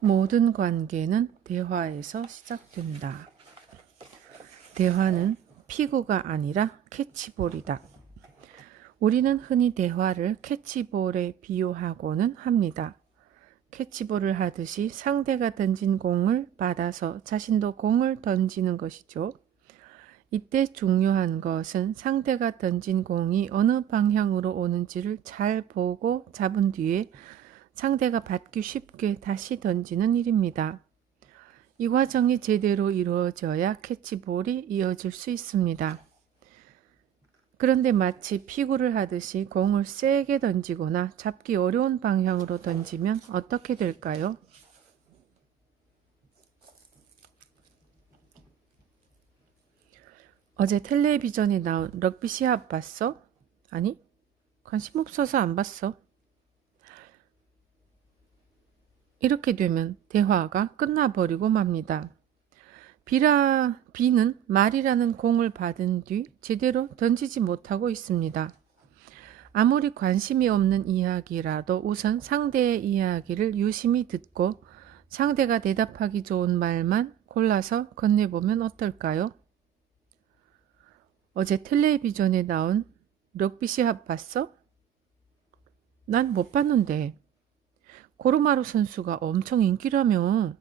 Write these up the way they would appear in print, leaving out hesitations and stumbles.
모든 관계는 대화에서 시작된다. 대화는 피구가 아니라 캐치볼이다. 우리는 흔히 대화를 캐치볼에 비유하고는 합니다. 캐치볼을 하듯이 상대가 던진 공을 받아서 자신도 공을 던지는 것이죠. 이때 중요한 것은 상대가 던진 공이 어느 방향으로 오는지를 잘 보고 잡은 뒤에 상대가 받기 쉽게 다시 던지는 일입니다. 이 과정이 제대로 이루어져야 캐치볼이 이어질 수 있습니다. 그런데 마치 피구를 하듯이 공을 세게 던지거나 잡기 어려운 방향으로 던지면 어떻게 될까요? 어제 텔레비전에 나온 럭비 시합 봤어? 아니, 관심 없어서 안 봤어. 이렇게 되면 대화가 끝나버리고 맙니다. B는 말이라는 공을 받은 뒤 제대로 던지지 못하고 있습니다. 아무리 관심이 없는 이야기라도 우선 상대의 이야기를 유심히 듣고 상대가 대답하기 좋은 말만 골라서 건네보면 어떨까요? 어제 텔레비전에 나온 럭비 시합 봤어? 난 못 봤는데. 고르마루 선수가 엄청 인기라며.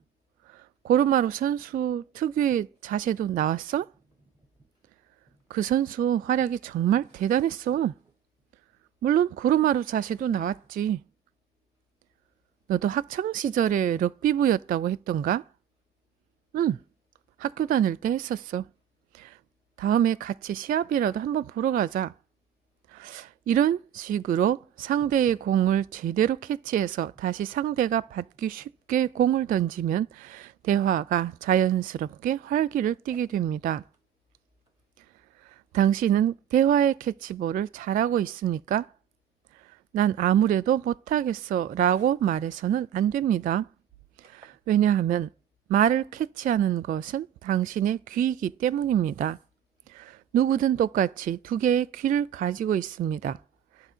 고르마루 선수 특유의 자세도 나왔어? 그 선수 활약이 정말 대단했어. 물론 고르마루 자세도 나왔지. 너도 학창시절에 럭비부였다고 했던가? 응, 학교 다닐 때 했었어. 다음에 같이 시합이라도 한번 보러 가자. 이런 식으로 상대의 공을 제대로 캐치해서 다시 상대가 받기 쉽게 공을 던지면 대화가 자연스럽게 활기를 띠게 됩니다. 당신은 대화의 캐치볼을 잘하고 있습니까? 난 아무래도 못하겠어 라고 말해서는 안 됩니다. 왜냐하면 말을 캐치하는 것은 당신의 귀이기 때문입니다. 누구든 똑같이 두 개의 귀를 가지고 있습니다.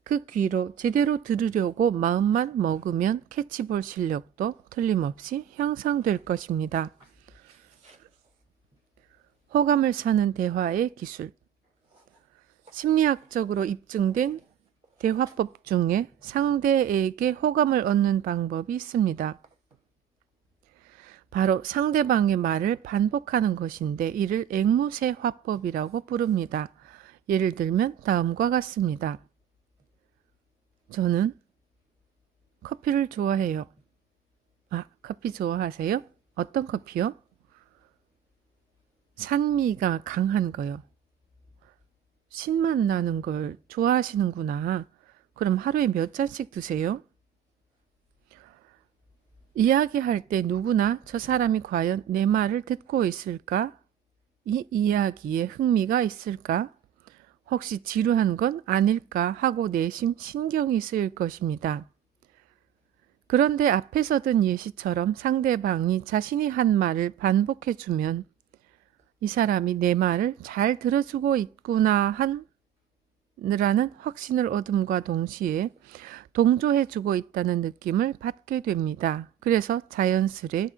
그 귀로 제대로 들으려고 마음만 먹으면 캐치볼 실력도 틀림없이 향상될 것입니다. 호감을 사는 대화의 기술. 심리학적으로 입증된 대화법 중에 상대에게 호감을 얻는 방법이 있습니다. 바로 상대방의 말을 반복하는 것인데 이를 앵무새 화법이라고 부릅니다. 예를 들면 다음과 같습니다. 저는 커피를 좋아해요. 커피 좋아하세요? 어떤 커피요? 산미가 강한 거요. 신맛 나는 걸 좋아하시는구나. 그럼 하루에 몇 잔씩 드세요? 이야기할 때 누구나 저 사람이 과연 내 말을 듣고 있을까? 이 이야기에 흥미가 있을까? 혹시 지루한 건 아닐까 하고 내심 신경이 쓰일 것입니다. 그런데 앞에서 든 예시처럼 상대방이 자신이 한 말을 반복해주면 이 사람이 내 말을 잘 들어주고 있구나 하라는 확신을 얻음과 동시에 동조해주고 있다는 느낌을 받게 됩니다. 그래서 자연스레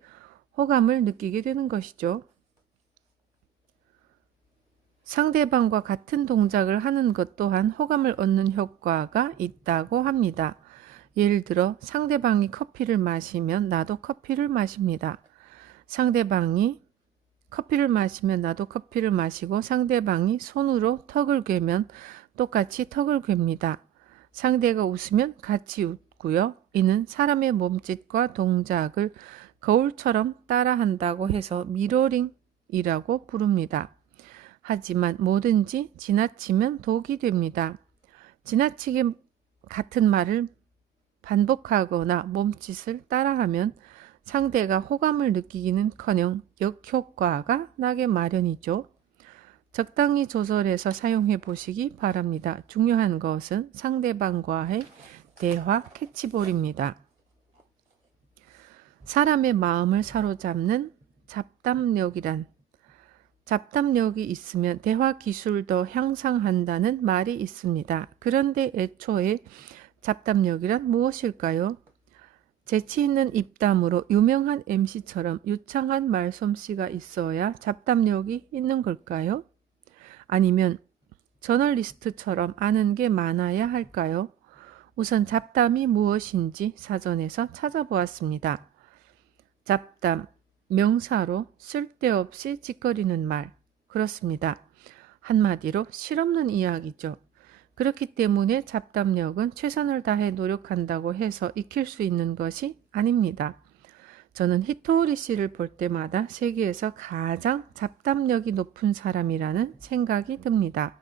호감을 느끼게 되는 것이죠. 상대방과 같은 동작을 하는 것 또한 호감을 얻는 효과가 있다고 합니다. 예를 들어 상대방이 커피를 마시면 나도 커피를 마십니다. 상대방이 커피를 마시면 나도 커피를 마시고 상대방이 손으로 턱을 괴면 똑같이 턱을 괴입니다. 상대가 웃으면 같이 웃고요. 이는 사람의 몸짓과 동작을 거울처럼 따라한다고 해서 미러링이라고 부릅니다. 하지만 뭐든지 지나치면 독이 됩니다. 지나치게 같은 말을 반복하거나 몸짓을 따라하면 상대가 호감을 느끼기는커녕 역효과가 나게 마련이죠. 적당히 조절해서 사용해 보시기 바랍니다. 중요한 것은 상대방과의 대화 캐치볼입니다. 사람의 마음을 사로잡는 잡담력이 있으면 대화 기술도 향상한다는 말이 있습니다. 그런데 애초에 잡담력이란 무엇일까요? 재치 있는 입담으로 유명한 MC처럼 유창한 말솜씨가 있어야 잡담력이 있는 걸까요? 아니면 저널리스트처럼 아는 게 많아야 할까요? 우선 잡담이 무엇인지 사전에서 찾아보았습니다. 잡담, 명사로 쓸데없이 짓거리는 말. 그렇습니다. 한마디로 실없는 이야기죠. 그렇기 때문에 잡담력은 최선을 다해 노력한다고 해서 익힐 수 있는 것이 아닙니다. 저는 히토리 씨를 볼 때마다 세계에서 가장 잡담력이 높은 사람이라는 생각이 듭니다.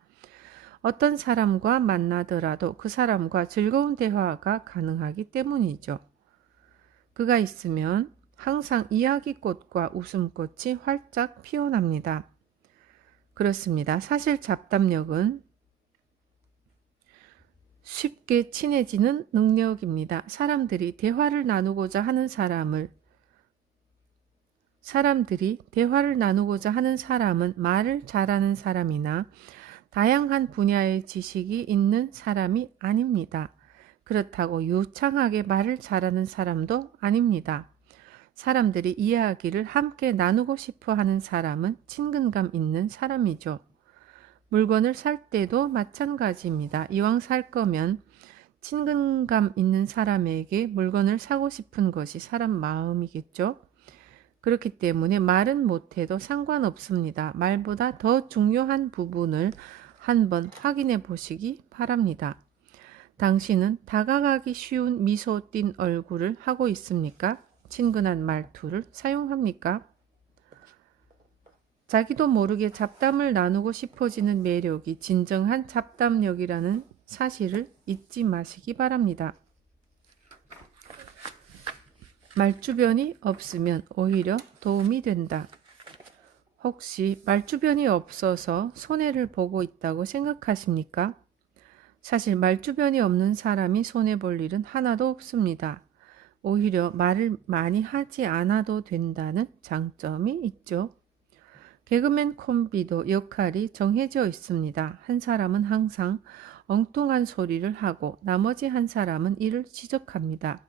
어떤 사람과 만나더라도 그 사람과 즐거운 대화가 가능하기 때문이죠. 그가 있으면 항상 이야기꽃과 웃음꽃이 활짝 피어납니다. 그렇습니다. 사실 잡담력은 쉽게 친해지는 능력입니다. 사람들이 대화를 나누고자 하는 사람은 말을 잘하는 사람이나 다양한 분야의 지식이 있는 사람이 아닙니다. 그렇다고 유창하게 말을 잘하는 사람도 아닙니다. 사람들이 이야기를 함께 나누고 싶어 하는 사람은 친근감 있는 사람이죠. 물건을 살 때도 마찬가지입니다. 이왕 살 거면 친근감 있는 사람에게 물건을 사고 싶은 것이 사람 마음이겠죠. 그렇기 때문에 말은 못해도 상관없습니다. 말보다 더 중요한 부분을 한번 확인해 보시기 바랍니다. 당신은 다가가기 쉬운 미소 띤 얼굴을 하고 있습니까? 친근한 말투를 사용합니까? 자기도 모르게 잡담을 나누고 싶어지는 매력이 진정한 잡담력이라는 사실을 잊지 마시기 바랍니다. 말주변이 없으면 오히려 도움이 된다. 혹시 말주변이 없어서 손해를 보고 있다고 생각하십니까? 사실 말주변이 없는 사람이 손해볼 일은 하나도 없습니다. 오히려 말을 많이 하지 않아도 된다는 장점이 있죠. 개그맨 콤비도 역할이 정해져 있습니다. 한 사람은 항상 엉뚱한 소리를 하고 나머지 한 사람은 이를 지적합니다.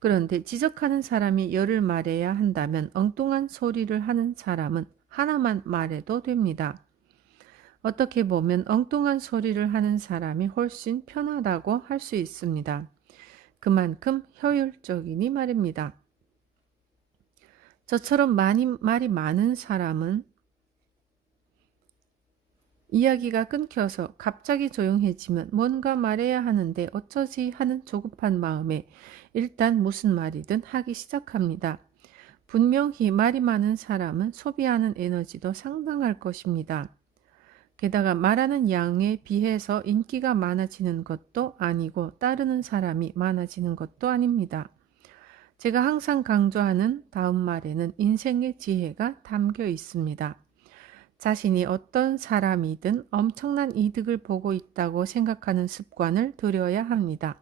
그런데 지적하는 사람이 열을 말해야 한다면 엉뚱한 소리를 하는 사람은 하나만 말해도 됩니다. 어떻게 보면 엉뚱한 소리를 하는 사람이 훨씬 편하다고 할 수 있습니다. 그만큼 효율적이니 말입니다. 저처럼 말이 많은 사람은 이야기가 끊겨서 갑자기 조용해지면 뭔가 말해야 하는데 어쩌지 하는 조급한 마음에 일단 무슨 말이든 하기 시작합니다. 분명히 말이 많은 사람은 소비하는 에너지도 상당할 것입니다. 게다가 말하는 양에 비해서 인기가 많아지는 것도 아니고 따르는 사람이 많아지는 것도 아닙니다. 제가 항상 강조하는 다음 말에는 인생의 지혜가 담겨 있습니다. 자신이 어떤 사람이든 엄청난 이득을 보고 있다고 생각하는 습관을 들여야 합니다.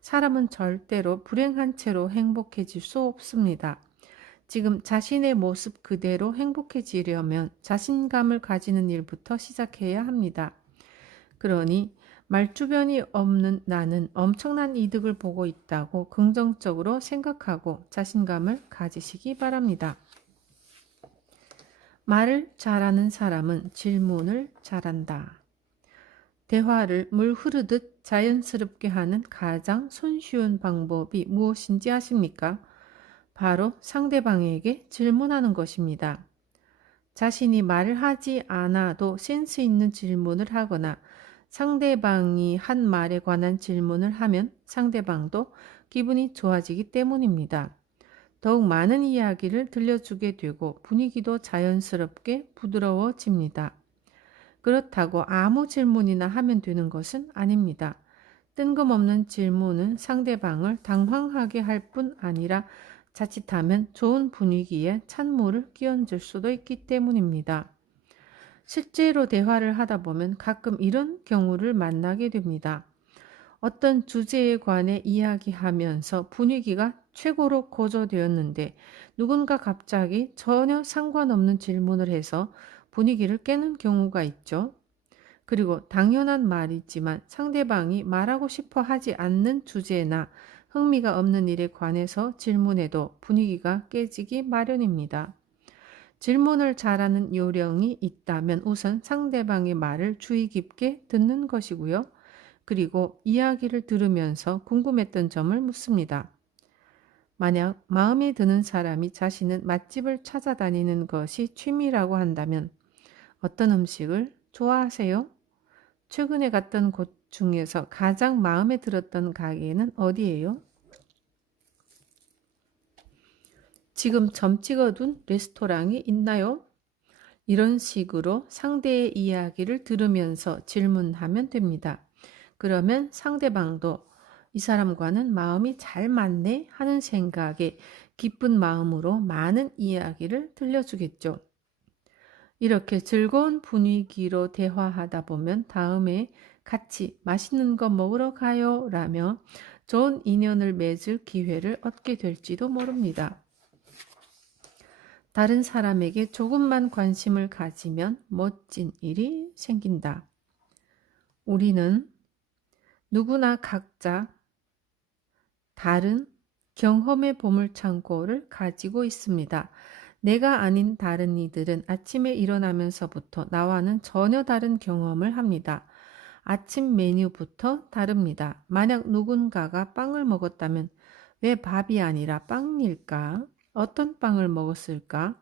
사람은 절대로 불행한 채로 행복해질 수 없습니다. 지금 자신의 모습 그대로 행복해지려면 자신감을 가지는 일부터 시작해야 합니다. 그러니 말주변이 없는 나는 엄청난 이득을 보고 있다고 긍정적으로 생각하고 자신감을 가지시기 바랍니다. 말을 잘하는 사람은 질문을 잘한다. 대화를 물 흐르듯 자연스럽게 하는 가장 손쉬운 방법이 무엇인지 아십니까? 바로 상대방에게 질문하는 것입니다. 자신이 말을 하지 않아도 센스 있는 질문을 하거나 상대방이 한 말에 관한 질문을 하면 상대방도 기분이 좋아지기 때문입니다. 더욱 많은 이야기를 들려주게 되고 분위기도 자연스럽게 부드러워집니다. 그렇다고 아무 질문이나 하면 되는 것은 아닙니다. 뜬금없는 질문은 상대방을 당황하게 할 뿐 아니라 자칫하면 좋은 분위기에 찬물을 끼얹을 수도 있기 때문입니다. 실제로 대화를 하다 보면 가끔 이런 경우를 만나게 됩니다. 어떤 주제에 관해 이야기하면서 분위기가 최고로 고조되었는데 누군가 갑자기 전혀 상관없는 질문을 해서 분위기를 깨는 경우가 있죠. 그리고 당연한 말이지만 상대방이 말하고 싶어 하지 않는 주제나 흥미가 없는 일에 관해서 질문해도 분위기가 깨지기 마련입니다. 질문을 잘하는 요령이 있다면 우선 상대방의 말을 주의 깊게 듣는 것이고요. 그리고 이야기를 들으면서 궁금했던 점을 묻습니다. 만약 마음에 드는 사람이 자신은 맛집을 찾아다니는 것이 취미라고 한다면 어떤 음식을 좋아하세요? 최근에 갔던 곳 중에서 가장 마음에 들었던 가게는 어디예요? 지금 점 찍어둔 레스토랑이 있나요? 이런 식으로 상대의 이야기를 들으면서 질문하면 됩니다. 그러면 상대방도 이 사람과는 마음이 잘 맞네 하는 생각에 기쁜 마음으로 많은 이야기를 들려주겠죠. 이렇게 즐거운 분위기로 대화하다 보면 다음에 같이 맛있는 거 먹으러 가요 라며 좋은 인연을 맺을 기회를 얻게 될지도 모릅니다. 다른 사람에게 조금만 관심을 가지면 멋진 일이 생긴다. 우리는 누구나 각자 다른 경험의 보물창고를 가지고 있습니다. 내가 아닌 다른 이들은 아침에 일어나면서부터 나와는 전혀 다른 경험을 합니다. 아침 메뉴부터 다릅니다. 만약 누군가가 빵을 먹었다면 왜 밥이 아니라 빵일까? 어떤 빵을 먹었을까?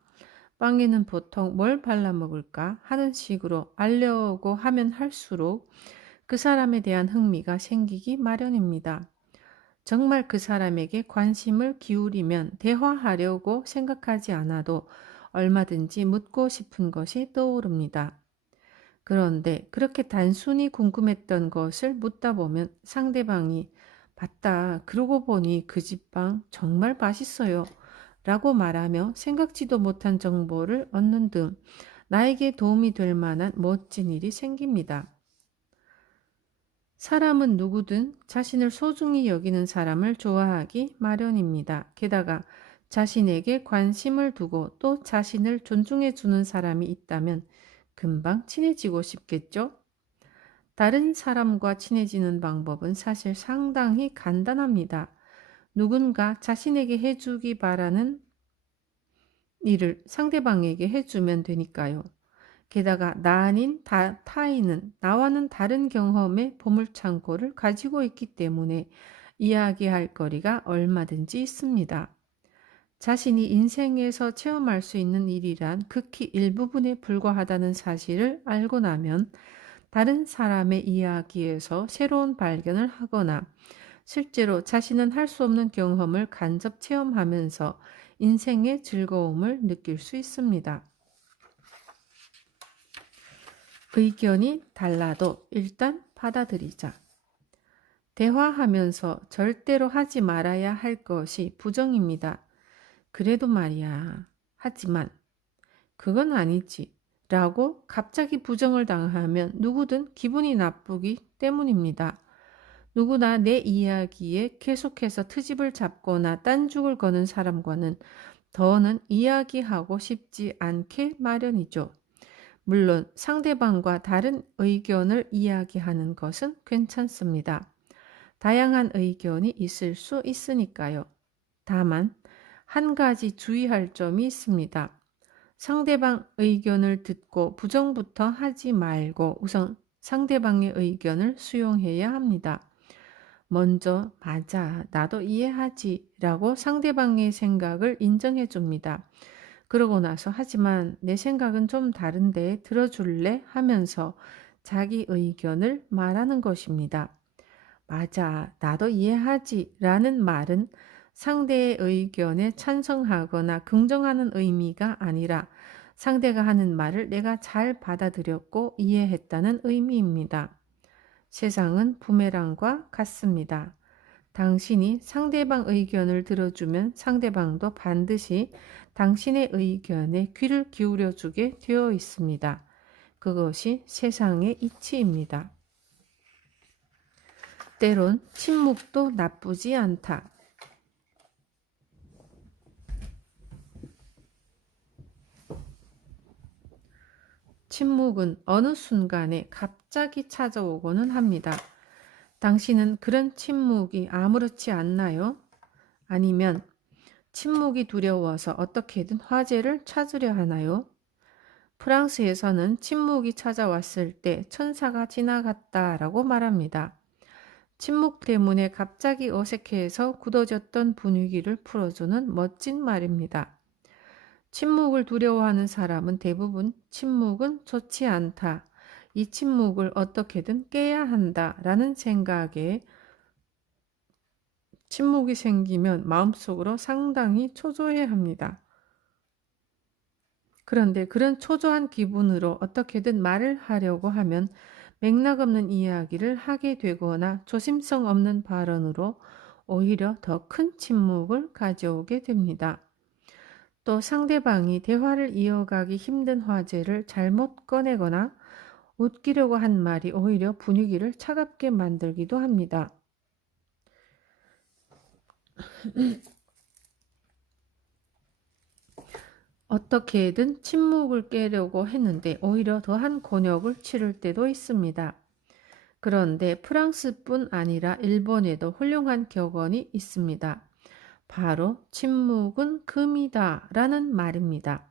빵에는 보통 뭘 발라 먹을까? 하는 식으로 알려고 하면 할수록 그 사람에 대한 흥미가 생기기 마련입니다. 정말 그 사람에게 관심을 기울이면 대화하려고 생각하지 않아도 얼마든지 묻고 싶은 것이 떠오릅니다. 그런데 그렇게 단순히 궁금했던 것을 묻다 보면 상대방이 맞다, 그러고 보니 그 집 빵 정말 맛있어요 라고 말하며 생각지도 못한 정보를 얻는 등 나에게 도움이 될 만한 멋진 일이 생깁니다. 사람은 누구든 자신을 소중히 여기는 사람을 좋아하기 마련입니다. 게다가 자신에게 관심을 두고 또 자신을 존중해 주는 사람이 있다면 금방 친해지고 싶겠죠? 다른 사람과 친해지는 방법은 사실 상당히 간단합니다. 누군가 자신에게 해주기 바라는 일을 상대방에게 해주면 되니까요. 게다가 나 아닌 타인은 나와는 다른 경험의 보물창고를 가지고 있기 때문에 이야기할 거리가 얼마든지 있습니다. 자신이 인생에서 체험할 수 있는 일이란 극히 일부분에 불과하다는 사실을 알고 나면 다른 사람의 이야기에서 새로운 발견을 하거나 실제로 자신은 할 수 없는 경험을 간접 체험하면서 인생의 즐거움을 느낄 수 있습니다. 의견이 달라도 일단 받아들이자. 대화하면서 절대로 하지 말아야 할 것이 부정입니다. 그래도 말이야. 하지만 그건 아니지. 라고 갑자기 부정을 당하면 누구든 기분이 나쁘기 때문입니다. 누구나 내 이야기에 계속해서 트집을 잡거나 딴죽을 거는 사람과는 더는 이야기하고 싶지 않게 마련이죠. 물론 상대방과 다른 의견을 이야기하는 것은 괜찮습니다. 다양한 의견이 있을 수 있으니까요. 다만 한 가지 주의할 점이 있습니다. 상대방 의견을 듣고 부정부터 하지 말고 우선 상대방의 의견을 수용해야 합니다. 먼저 맞아, 나도 이해하지 라고 상대방의 생각을 인정해 줍니다. 그러고 나서 하지만 내 생각은 좀 다른데 들어줄래? 하면서 자기 의견을 말하는 것입니다. 맞아, 나도 이해하지 라는 말은 상대의 의견에 찬성하거나 긍정하는 의미가 아니라 상대가 하는 말을 내가 잘 받아들였고 이해했다는 의미입니다. 세상은 부메랑과 같습니다. 당신이 상대방 의견을 들어주면 상대방도 반드시 당신의 의견에 귀를 기울여 주게 되어 있습니다. 그것이 세상의 이치입니다. 때론 침묵도 나쁘지 않다. 침묵은 어느 순간에 갑자기 찾아오고는 합니다. 당신은 그런 침묵이 아무렇지 않나요? 아니면 침묵이 두려워서 어떻게든 화제를 찾으려 하나요? 프랑스에서는 침묵이 찾아왔을 때 천사가 지나갔다라고 말합니다. 침묵 때문에 갑자기 어색해서 굳어졌던 분위기를 풀어주는 멋진 말입니다. 침묵을 두려워하는 사람은 대부분 침묵은 좋지 않다. 이 침묵을 어떻게든 깨야 한다. 라는 생각에 침묵이 생기면 마음속으로 상당히 초조해 합니다. 그런데 그런 초조한 기분으로 어떻게든 말을 하려고 하면 맥락 없는 이야기를 하게 되거나 조심성 없는 발언으로 오히려 더 큰 침묵을 가져오게 됩니다. 또 상대방이 대화를 이어가기 힘든 화제를 잘못 꺼내거나 웃기려고 한 말이 오히려 분위기를 차갑게 만들기도 합니다. 어떻게든 침묵을 깨려고 했는데 오히려 더한 곤욕을 치를 때도 있습니다. 그런데 프랑스뿐 아니라 일본에도 훌륭한 격언이 있습니다. 바로 침묵은 금이다 라는 말입니다.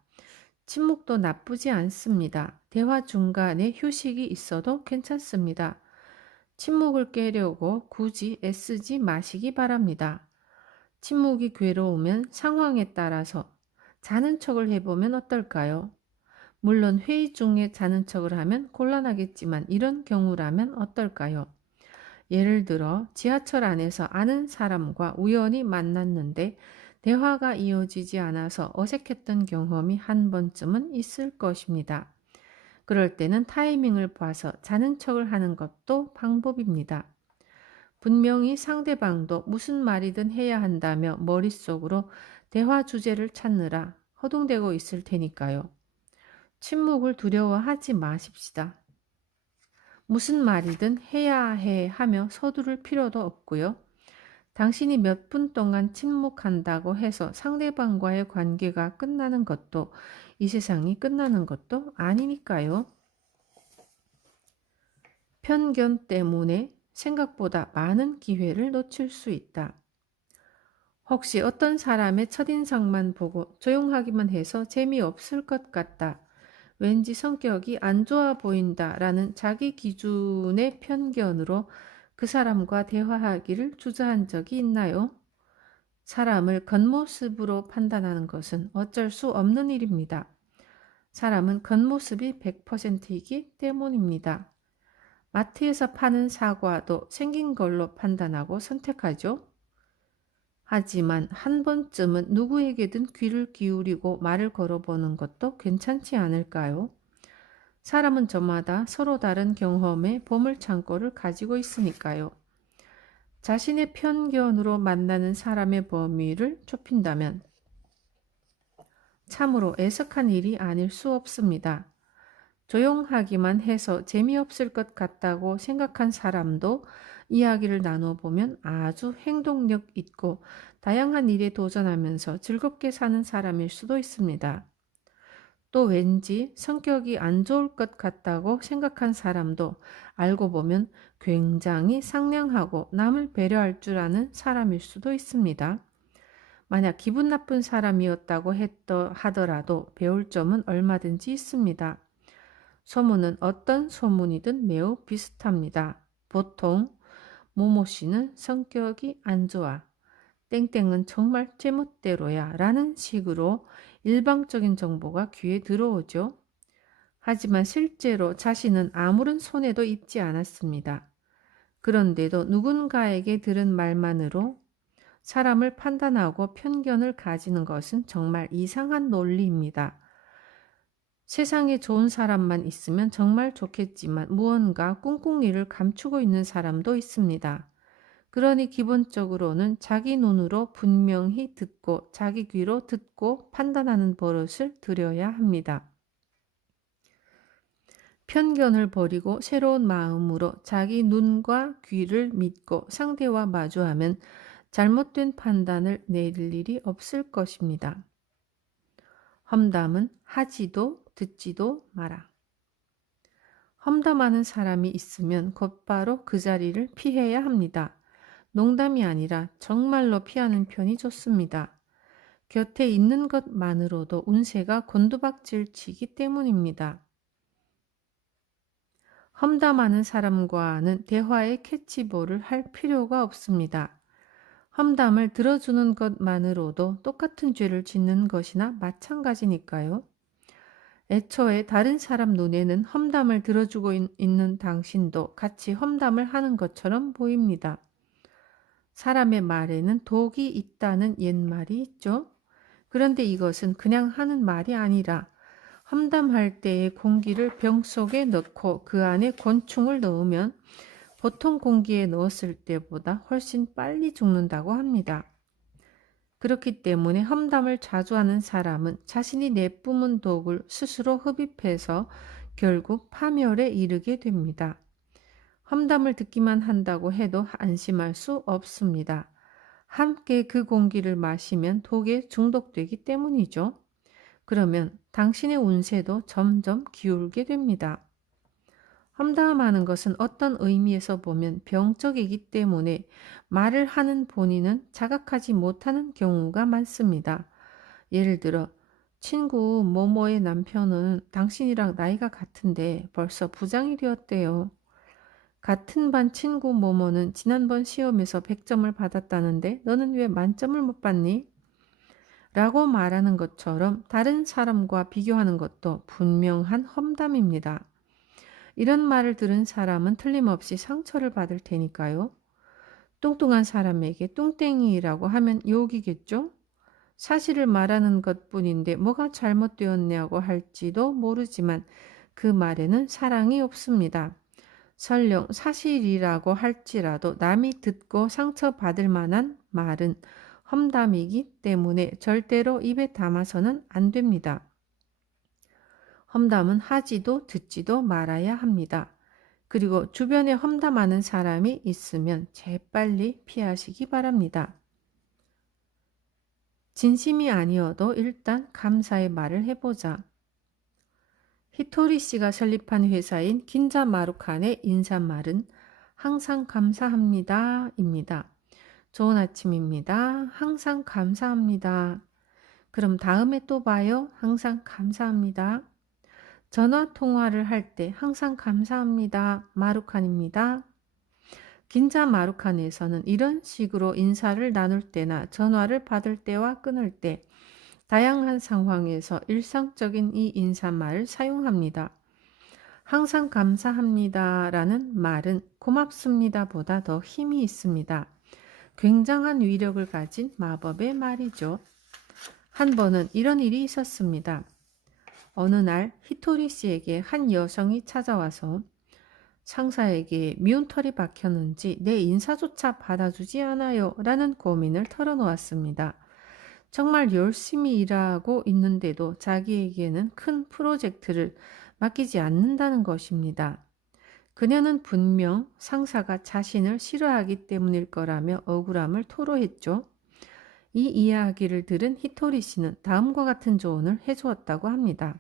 침묵도 나쁘지 않습니다. 대화 중간에 휴식이 있어도 괜찮습니다. 침묵을 깨려고 굳이 애쓰지 마시기 바랍니다. 침묵이 괴로우면 상황에 따라서 자는 척을 해보면 어떨까요? 물론 회의 중에 자는 척을 하면 곤란하겠지만 이런 경우라면 어떨까요? 예를 들어 지하철 안에서 아는 사람과 우연히 만났는데 대화가 이어지지 않아서 어색했던 경험이 한 번쯤은 있을 것입니다. 그럴 때는 타이밍을 봐서 자는 척을 하는 것도 방법입니다. 분명히 상대방도 무슨 말이든 해야 한다며 머릿속으로 대화 주제를 찾느라 허둥대고 있을 테니까요. 침묵을 두려워하지 마십시다. 무슨 말이든 해야 해 하며 서두를 필요도 없고요. 당신이 몇 분 동안 침묵한다고 해서 상대방과의 관계가 끝나는 것도 이 세상이 끝나는 것도 아니니까요. 편견 때문에 생각보다 많은 기회를 놓칠 수 있다. 혹시 어떤 사람의 첫인상만 보고 조용하기만 해서 재미없을 것 같다. 왠지 성격이 안 좋아 보인다 라는 자기 기준의 편견으로 그 사람과 대화하기를 주저한 적이 있나요? 사람을 겉모습으로 판단하는 것은 어쩔 수 없는 일입니다. 사람은 겉모습이 100%이기 때문입니다. 마트에서 파는 사과도 생긴 걸로 판단하고 선택하죠. 하지만 한 번쯤은 누구에게든 귀를 기울이고 말을 걸어보는 것도 괜찮지 않을까요? 사람은 저마다 서로 다른 경험의 보물창고를 가지고 있으니까요. 자신의 편견으로 만나는 사람의 범위를 좁힌다면 참으로 애석한 일이 아닐 수 없습니다. 조용하기만 해서 재미없을 것 같다고 생각한 사람도 이야기를 나눠보면 아주 행동력 있고 다양한 일에 도전하면서 즐겁게 사는 사람일 수도 있습니다. 또 왠지 성격이 안 좋을 것 같다고 생각한 사람도 알고 보면 굉장히 상냥하고 남을 배려할 줄 아는 사람일 수도 있습니다. 만약 기분 나쁜 사람이었다고 하더라도 배울 점은 얼마든지 있습니다. 소문은 어떤 소문이든 매우 비슷합니다. 보통 모모 씨는 성격이 안 좋아. 땡땡은 정말 제멋대로야 라는 식으로 일방적인 정보가 귀에 들어오죠. 하지만 실제로 자신은 아무런 손해도 입지 않았습니다. 그런데도 누군가에게 들은 말만으로 사람을 판단하고 편견을 가지는 것은 정말 이상한 논리입니다. 세상에 좋은 사람만 있으면 정말 좋겠지만 무언가 꿍꿍이를 감추고 있는 사람도 있습니다. 그러니 기본적으로는 자기 눈으로 분명히 듣고 자기 귀로 듣고 판단하는 버릇을 들여야 합니다. 편견을 버리고 새로운 마음으로 자기 눈과 귀를 믿고 상대와 마주하면 잘못된 판단을 내릴 일이 없을 것입니다. 험담은 하지도 듣지도 마라. 험담하는 사람이 있으면 곧바로 그 자리를 피해야 합니다. 농담이 아니라 정말로 피하는 편이 좋습니다. 곁에 있는 것만으로도 운세가 곤두박질 치기 때문입니다. 험담하는 사람과는 대화의 캐치볼을 할 필요가 없습니다. 험담을 들어주는 것만으로도 똑같은 죄를 짓는 것이나 마찬가지니까요. 애초에 다른 사람 눈에는 험담을 들어주고 있는 당신도 같이 험담을 하는 것처럼 보입니다. 사람의 말에는 독이 있다는 옛말이 있죠. 그런데 이것은 그냥 하는 말이 아니라 험담할 때의 공기를 병 속에 넣고 그 안에 곤충을 넣으면 보통 공기에 넣었을 때보다 훨씬 빨리 죽는다고 합니다. 그렇기 때문에 험담을 자주 하는 사람은 자신이 내뿜은 독을 스스로 흡입해서 결국 파멸에 이르게 됩니다. 험담을 듣기만 한다고 해도 안심할 수 없습니다. 함께 그 공기를 마시면 독에 중독되기 때문이죠. 그러면 당신의 운세도 점점 기울게 됩니다. 험담하는 것은 어떤 의미에서 보면 병적이기 때문에 말을 하는 본인은 자각하지 못하는 경우가 많습니다. 예를 들어 친구 모모의 남편은 당신이랑 나이가 같은데 벌써 부장이 되었대요. 같은 반 친구 모모는 지난번 시험에서 100점을 받았다는데 너는 왜 만점을 못 받니? 라고 말하는 것처럼 다른 사람과 비교하는 것도 분명한 험담입니다. 이런 말을 들은 사람은 틀림없이 상처를 받을 테니까요. 뚱뚱한 사람에게 뚱땡이라고 하면 욕이겠죠? 사실을 말하는 것뿐인데 뭐가 잘못되었냐고 할지도 모르지만 그 말에는 사랑이 없습니다. 설령 사실이라고 할지라도 남이 듣고 상처받을 만한 말은 험담이기 때문에 절대로 입에 담아서는 안 됩니다. 험담은 하지도 듣지도 말아야 합니다. 그리고 주변에 험담하는 사람이 있으면 재빨리 피하시기 바랍니다. 진심이 아니어도 일단 감사의 말을 해보자. 히토리 씨가 설립한 회사인 긴자마루칸의 인사말은 항상 감사합니다 입니다. 좋은 아침입니다. 항상 감사합니다. 그럼 다음에 또 봐요. 항상 감사합니다. 전화 통화를 할 때 항상 감사합니다. 마루칸입니다. 긴자 마루칸에서는 이런 식으로 인사를 나눌 때나 전화를 받을 때와 끊을 때 다양한 상황에서 일상적인 이 인사말을 사용합니다. 항상 감사합니다 라는 말은 고맙습니다 보다 더 힘이 있습니다. 굉장한 위력을 가진 마법의 말이죠. 한 번은 이런 일이 있었습니다. 어느 날 히토리 씨에게 한 여성이 찾아와서 상사에게 미운 털이 박혔는지 내 인사조차 받아주지 않아요 라는 고민을 털어놓았습니다. 정말 열심히 일하고 있는데도 자기에게는 큰 프로젝트를 맡기지 않는다는 것입니다. 그녀는 분명 상사가 자신을 싫어하기 때문일 거라며 억울함을 토로했죠. 이 이야기를 들은 히토리 씨는 다음과 같은 조언을 해주었다고 합니다.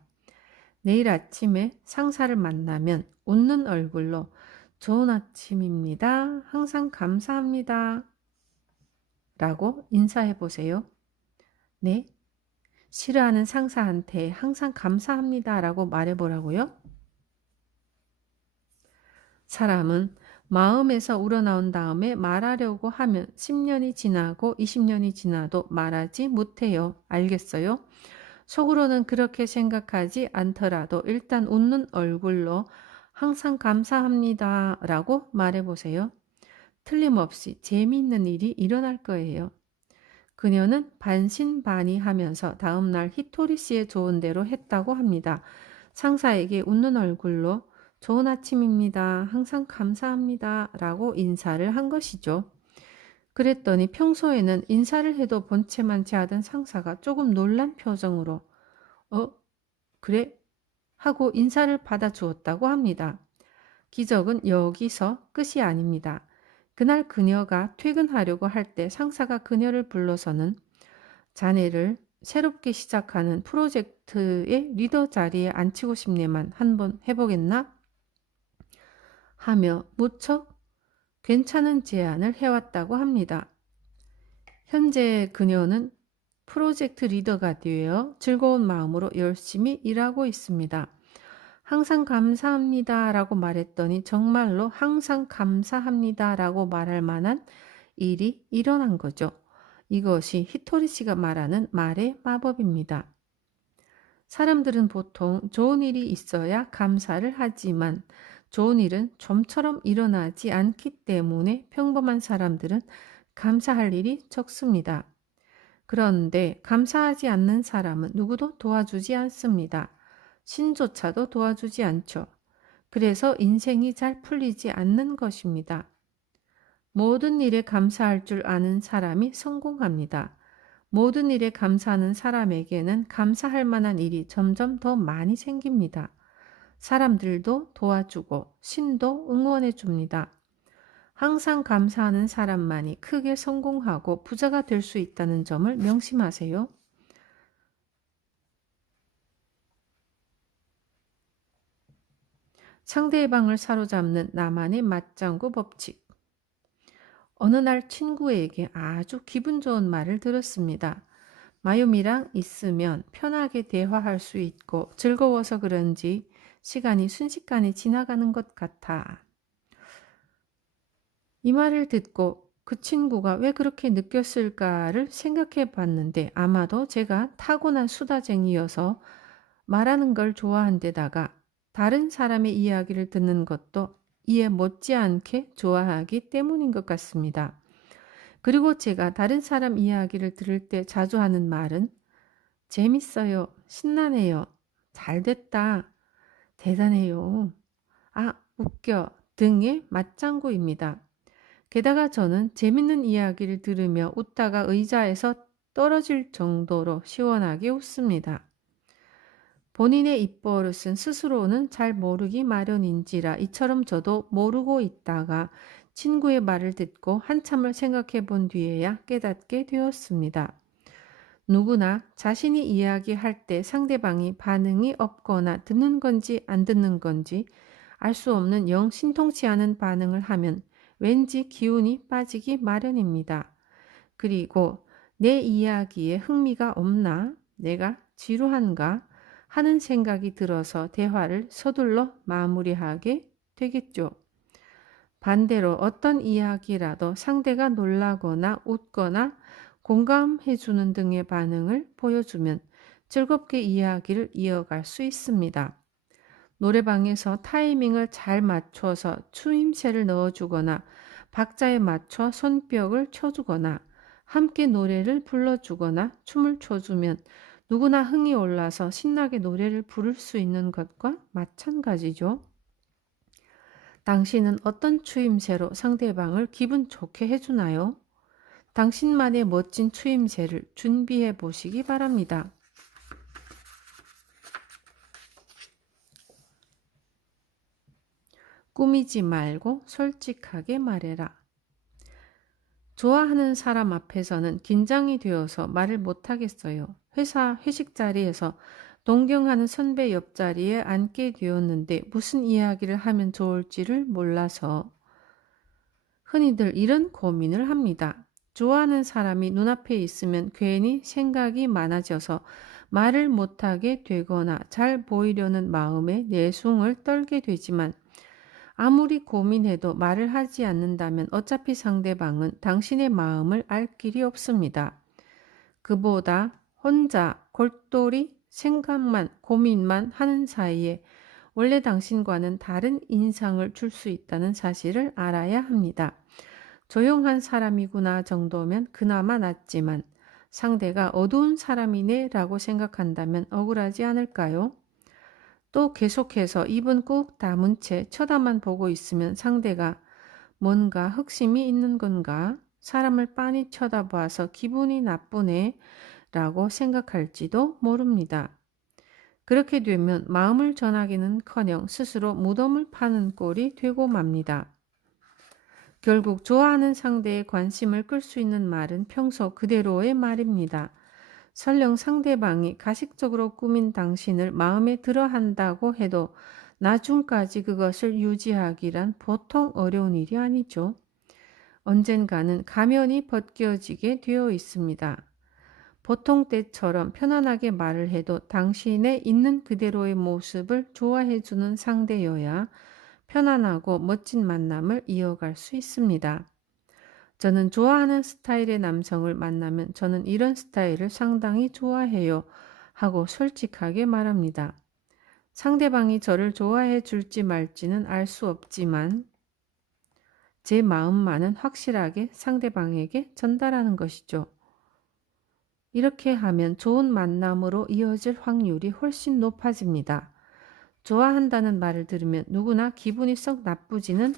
내일 아침에 상사를 만나면 웃는 얼굴로 좋은 아침입니다. 항상 감사합니다. 라고 인사해 보세요. 네, 싫어하는 상사한테 항상 감사합니다. 라고 말해보라고요. 사람은 마음에서 우러나온 다음에 말하려고 하면 10년이 지나고 20년이 지나도 말하지 못해요. 알겠어요? 속으로는 그렇게 생각하지 않더라도 일단 웃는 얼굴로 항상 감사합니다 라고 말해보세요. 틀림없이 재미있는 일이 일어날 거예요. 그녀는 반신반의하면서 다음날 히토리 씨의 조언 대로 했다고 합니다. 상사에게 웃는 얼굴로 좋은 아침입니다. 항상 감사합니다 라고 인사를 한 것이죠. 그랬더니 평소에는 인사를 해도 본체만치 하던 상사가 조금 놀란 표정으로 그래? 하고 인사를 받아주었다고 합니다. 기적은 여기서 끝이 아닙니다. 그날 그녀가 퇴근하려고 할 때 상사가 그녀를 불러서는 자네를 새롭게 시작하는 프로젝트의 리더 자리에 앉히고 싶네만 한번 해보겠나? 하며 무척 괜찮은 제안을 해왔다고 합니다. 현재 그녀는 프로젝트 리더가 되어 즐거운 마음으로 열심히 일하고 있습니다. 항상 감사합니다 라고 말했더니 정말로 항상 감사합니다 라고 말할 만한 일이 일어난 거죠. 이것이 히토리 씨가 말하는 말의 마법입니다. 사람들은 보통 좋은 일이 있어야 감사를 하지만 좋은 일은 좀처럼 일어나지 않기 때문에 평범한 사람들은 감사할 일이 적습니다. 그런데 감사하지 않는 사람은 누구도 도와주지 않습니다. 신조차도 도와주지 않죠. 그래서 인생이 잘 풀리지 않는 것입니다. 모든 일에 감사할 줄 아는 사람이 성공합니다. 모든 일에 감사하는 사람에게는 감사할 만한 일이 점점 더 많이 생깁니다. 사람들도 도와주고 신도 응원해 줍니다. 항상 감사하는 사람만이 크게 성공하고 부자가 될 수 있다는 점을 명심하세요. 상대방을 사로잡는 나만의 맞장구 법칙. 어느 날 친구에게 아주 기분 좋은 말을 들었습니다. 마유미랑 있으면 편하게 대화할 수 있고 즐거워서 그런지 시간이 순식간에 지나가는 것 같아. 이 말을 듣고 그 친구가 왜 그렇게 느꼈을까를 생각해 봤는데 아마도 제가 타고난 수다쟁이여서 말하는 걸 좋아한 데다가 다른 사람의 이야기를 듣는 것도 이에 못지않게 좋아하기 때문인 것 같습니다. 그리고 제가 다른 사람 이야기를 들을 때 자주 하는 말은 재밌어요, 신나네요, 잘됐다, 대단해요, 아, 웃겨 등의 맞장구입니다. 게다가 저는 재밌는 이야기를 들으며 웃다가 의자에서 떨어질 정도로 시원하게 웃습니다. 본인의 입버릇은 스스로는 잘 모르기 마련인지라 이처럼 저도 모르고 있다가 친구의 말을 듣고 한참을 생각해 본 뒤에야 깨닫게 되었습니다. 누구나 자신이 이야기할 때 상대방이 반응이 없거나 듣는 건지 안 듣는 건지 알 수 없는 영 신통치 않은 반응을 하면 왠지 기운이 빠지기 마련입니다. 그리고 내 이야기에 흥미가 없나? 내가 지루한가? 하는 생각이 들어서 대화를 서둘러 마무리하게 되겠죠. 반대로 어떤 이야기라도 상대가 놀라거나 웃거나 공감해주는 등의 반응을 보여주면 즐겁게 이야기를 이어갈 수 있습니다. 노래방에서 타이밍을 잘 맞춰서 추임새를 넣어주거나 박자에 맞춰 손뼉을 쳐주거나 함께 노래를 불러주거나 춤을 춰주면 누구나 흥이 올라서 신나게 노래를 부를 수 있는 것과 마찬가지죠. 당신은 어떤 추임새로 상대방을 기분 좋게 해주나요? 당신만의 멋진 추임새를 준비해 보시기 바랍니다. 꾸미지 말고 솔직하게 말해라. 좋아하는 사람 앞에서는 긴장이 되어서 말을 못하겠어요. 회사 회식 자리에서 동경하는 선배 옆자리에 앉게 되었는데 무슨 이야기를 하면 좋을지를 몰라서 흔히들 이런 고민을 합니다. 좋아하는 사람이 눈앞에 있으면 괜히 생각이 많아져서 말을 못하게 되거나 잘 보이려는 마음에 내숭을 떨게 되지만 아무리 고민해도 말을 하지 않는다면 어차피 상대방은 당신의 마음을 알 길이 없습니다. 그보다 혼자 골똘히 생각만 고민만 하는 사이에 원래 당신과는 다른 인상을 줄 수 있다는 사실을 알아야 합니다. 조용한 사람이구나 정도면 그나마 낫지만 상대가 어두운 사람이네 라고 생각한다면 억울하지 않을까요? 또 계속해서 입은 꾹 다문 채 쳐다만 보고 있으면 상대가 뭔가 흑심이 있는 건가? 사람을 빤히 쳐다봐서 기분이 나쁘네 라고 생각할지도 모릅니다. 그렇게 되면 마음을 전하기는커녕 스스로 무덤을 파는 꼴이 되고 맙니다. 결국 좋아하는 상대의 관심을 끌 수 있는 말은 평소 그대로의 말입니다. 설령 상대방이 가식적으로 꾸민 당신을 마음에 들어 한다고 해도 나중까지 그것을 유지하기란 보통 어려운 일이 아니죠. 언젠가는 가면이 벗겨지게 되어 있습니다. 보통 때처럼 편안하게 말을 해도 당신의 있는 그대로의 모습을 좋아해주는 상대여야 편안하고 멋진 만남을 이어갈 수 있습니다. 저는 좋아하는 스타일의 남성을 만나면 저는 이런 스타일을 상당히 좋아해요 하고 솔직하게 말합니다. 상대방이 저를 좋아해 줄지 말지는 알 수 없지만 제 마음만은 확실하게 상대방에게 전달하는 것이죠. 이렇게 하면 좋은 만남으로 이어질 확률이 훨씬 높아집니다. 좋아한다는 말을 들으면 누구나 기분이 썩 나쁘지는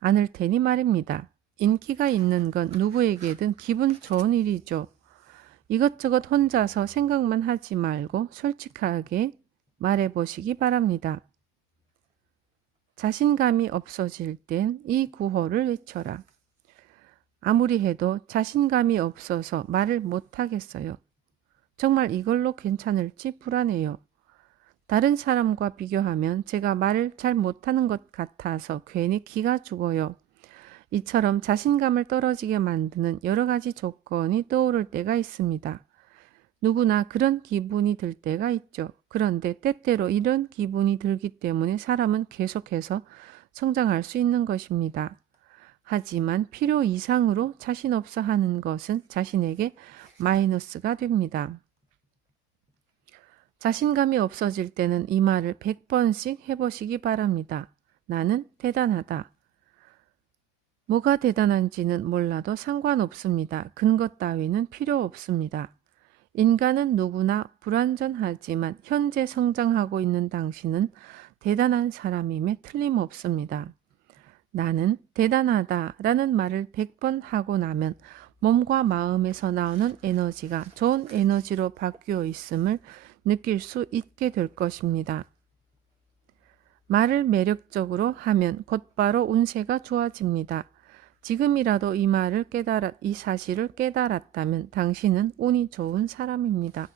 않을 테니 말입니다. 인기가 있는 건 누구에게든 기분 좋은 일이죠. 이것저것 혼자서 생각만 하지 말고 솔직하게 말해보시기 바랍니다. 자신감이 없어질 땐 이 구호를 외쳐라. 아무리 해도 자신감이 없어서 말을 못하겠어요. 정말 이걸로 괜찮을지 불안해요. 다른 사람과 비교하면 제가 말을 잘 못하는 것 같아서 괜히 기가 죽어요. 이처럼 자신감을 떨어지게 만드는 여러 가지 조건이 떠오를 때가 있습니다. 누구나 그런 기분이 들 때가 있죠. 그런데 때때로 이런 기분이 들기 때문에 사람은 계속해서 성장할 수 있는 것입니다. 하지만 필요 이상으로 자신 없어 하는 것은 자신에게 마이너스가 됩니다. 자신감이 없어질 때는 이 말을 100번씩 해보시기 바랍니다. 나는 대단하다. 뭐가 대단한지는 몰라도 상관없습니다. 근거 따위는 필요 없습니다. 인간은 누구나 불완전하지만 현재 성장하고 있는 당신은 대단한 사람임에 틀림없습니다. 나는 대단하다 라는 말을 100번 하고 나면 몸과 마음에서 나오는 에너지가 좋은 에너지로 바뀌어 있음을 느낄 수 있게 될 것입니다. 말을 매력적으로 하면 곧바로 운세가 좋아집니다. 지금이라도 이 사실을 깨달았다면 당신은 운이 좋은 사람입니다.